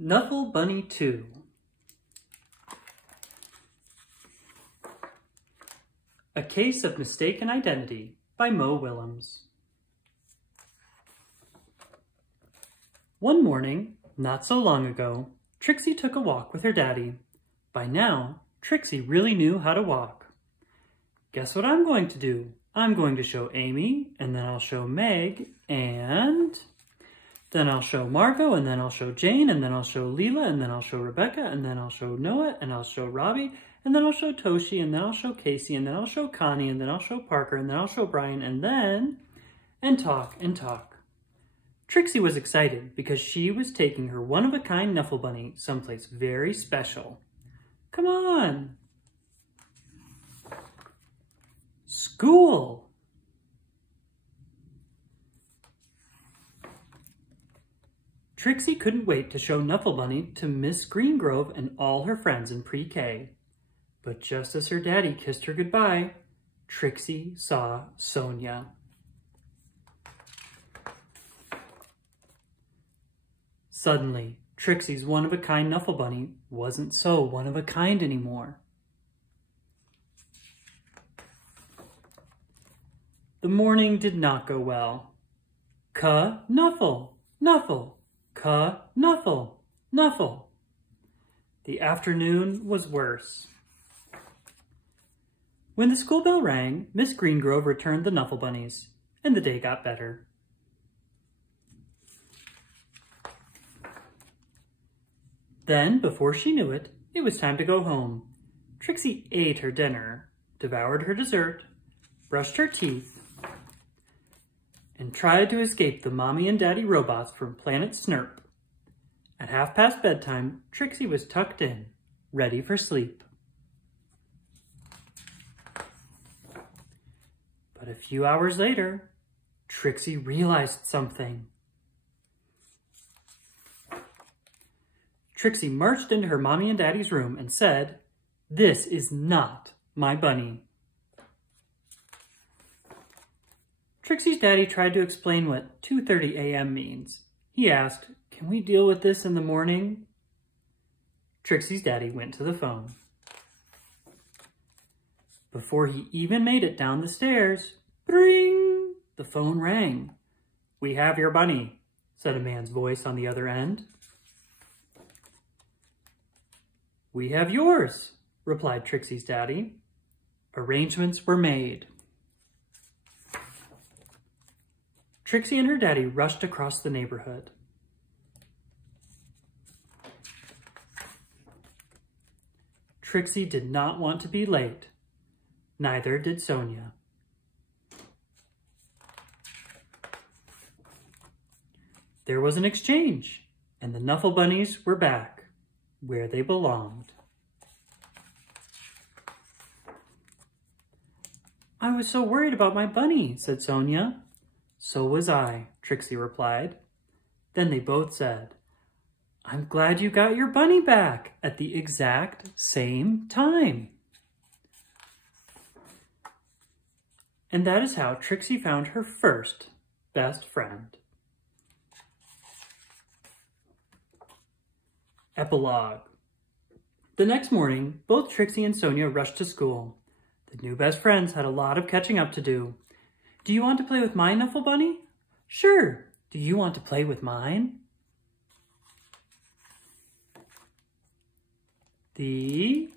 Knuffle Bunny 2. A Case of Mistaken Identity by Willems. One morning, not so long ago, Trixie took a walk with her daddy. By now, Trixie really knew how to walk. Guess what I'm going to do? I'm going to show Amy, and then I'll show Meg, and then I'll show Margot, and then I'll show Jane, and then I'll show Leela, and then I'll show Rebecca, and then I'll show Noah, and I'll show Robbie, and then I'll show Toshi, and then I'll show Casey, and then I'll show Connie, and then I'll show Parker, and then I'll show Brian, and then, and talk and talk. Trixie was excited because she was taking her one-of-a-kind Knuffle Bunny someplace very special. Come on! School! Trixie couldn't wait to show Knuffle Bunny to Miss Greengrove and all her friends in pre-K. But just as her daddy kissed her goodbye, Trixie saw Sonia. Suddenly, Trixie's one-of-a-kind Knuffle Bunny wasn't so one-of-a-kind anymore. The morning did not go well. Knuffle, Knuffle, Knuffle, Knuffle. The afternoon was worse. When the school bell rang, Miss Greengrove returned the Knuffle Bunnies, and the day got better. Then, before she knew it, it was time to go home. Trixie ate her dinner, devoured her dessert, brushed her teeth, and tried to escape the mommy and daddy robots from Planet Snurp. At 1/2 bedtime, Trixie was tucked in, ready for sleep. But a few hours later, Trixie realized something. Trixie marched into her mommy and daddy's room and said, "This is not my bunny." Trixie's daddy tried to explain what 2:30 a.m. means. He asked, "Can we deal with this in the morning?" Trixie's daddy went to the phone. Before he even made it down the stairs, bring! The phone rang. "We have your bunny," said a man's voice on the other end. "We have yours," replied Trixie's daddy. Arrangements were made. Trixie and her daddy rushed across the neighborhood. Trixie did not want to be late. Neither did Sonia. There was an exchange, and the Knuffle Bunnies were back where they belonged. "I was so worried about my bunny," said Sonia. "So was I," Trixie replied. Then they both said, "I'm glad you got your bunny back at the exact same time." And that is how Trixie found her first best friend. Epilogue. The next morning, both Trixie and Sonia rushed to school. The new best friends had a lot of catching up to do. "Do you want to play with my Knuffle Bunny?" "Sure. Do you want to play with mine?" The